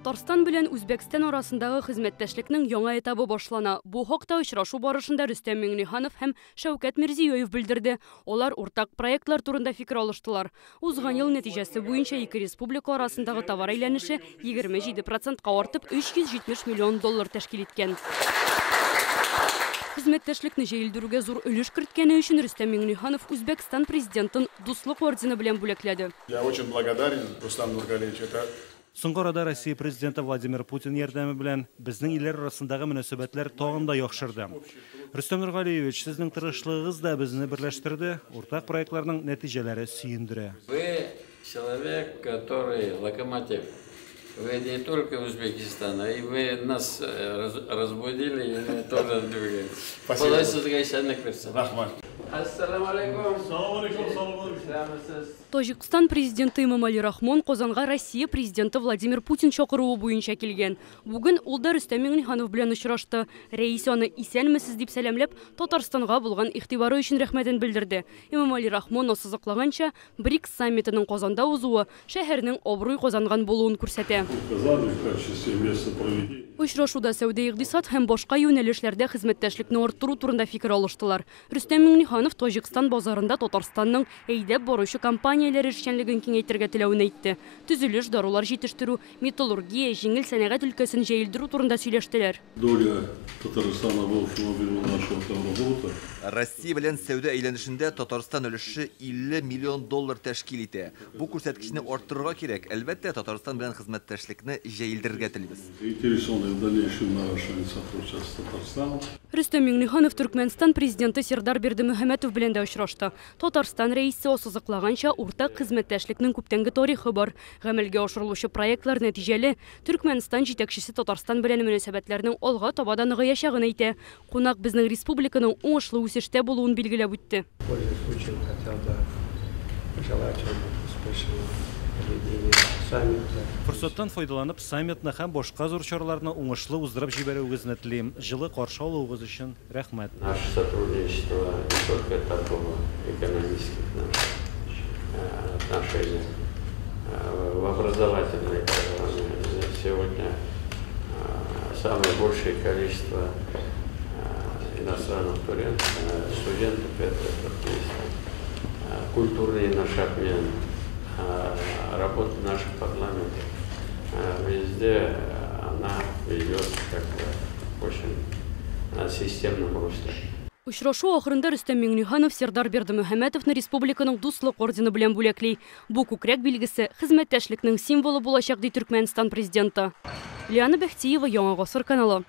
Татарстан белән Үзбәкстан арасындагы хезмәттәшлекнең яңа этабы башлана. Бу хакта очрашу барышында Рөстәм Миңнеханов һәм Шәүкәт Мирзиёев белдерде. Олар уртак проектлар турында фикер алыштылар. Узган ел нәтиҗәсе буенча ике республика арасындагы товар әйләнеше 27%-ка артып 370 миллион доллар тәшкил иткән. Хезмәттәшлекне җәелдерүгә зур өлеш керткәне өчен Рөстәм Миңнеханов Үзбәкстан президентын дуслык ордены белән бүләкләде. Я очень благодарен, Рустам Нургалиевич. Соңгы арада Россия президенты Владимир Путин ярдәме белән безнең илләр арасындагы мөнәсәбәтләр тагын да яхшырды. Рөстәм Нургалиевич, сезнең тырышлыгыгыз да безне берләштерде, уртак проектларның нәтиҗәләре сөендерә. Вы человек, который локомотив. Вы не только Узбекистан, и вы нас разбудили, и мы тоже двигаем. Спасибо. Ассаламу алейкум. Таҗикстан президенты Эмомали Рахмон Казанга Россия президенты Владимир Путин чакыруы буенча килгән. Бүген ул да Рөстәм Миңнеханов белән очрашты. Рәис аны исәнмесез дип сәламләп, Татарстанга булган игътибары өчен рәхмәтен белдерде. Эмомали Рахмон ассызыклаганча, БРИКС саммитының Казанда узуы шәһәрнең абруй казанган булуын күрсәтә. Очрашуда сәүдә-икътисад һәм башка юнәлешләрдә хезмәттәшлекне арттыру турында фикер алыштылар. Рөстәм Миңнеханов Таҗикстан базарында Татарстанның әйдәп баручы компанияләр эшчәнлеген киңәйтергә теләвен әйтте. Төзелеш, дарулар җитештерү, металлургия, җиңел сәнәгать өлкәсен җәелдерү турында сөйләштеләр. Россия белән сәүдә әйләнешендә Татарстан өлеше 50 миллион доллар тәшкил итә. Бу күрсәткечне арттырырга кирәк. Әлбәттә, Татарстан белән хезмәттәшлекне җәелдерергә телибез. Рөстәм Миңнеханов Түркменстан президенты Сердар Бердимөхәмәтов белән дә очрашты. Татарстан рәисе ассызыклаганча, уртак хезмәттәшлекнең күптәнге тарихы бар. Гамәлгә ашырылучы проектлар нәтиҗәле. Түркменстан җитәкчесе Татарстан белән мөнәсәбәтләрнең алга таба да ныгыячагын әйтә. Кунак безнең республиканың уңышлы үсештә булуын билгеләп үтте. Форсаттан файдаланып, саммитны һәм башка зур чараларны уңышлы уздырып җибәрүегезне телим. Жылы каршы алуыгыз өчен рәхмәт. Наше сотрудничество не только торгово-экономических отношений, в образовательной программе. Сегодня самое большее количество иностранных студентов это Туркменистан. Культурный наш обмен, работа наших парламентов, везде она ведет в очень системном русле. Очрашу ахырында Рөстәм Миңнеханов Сердар Бердимөхәмәтовны республиканың дуслык ордены белән бүләкли. Бу күкрәк билгесе хезмәттәшлекнең символы булачак ди Түркменстан президенты. Лиана Бәхтиева, Яңа Гасыр каналы.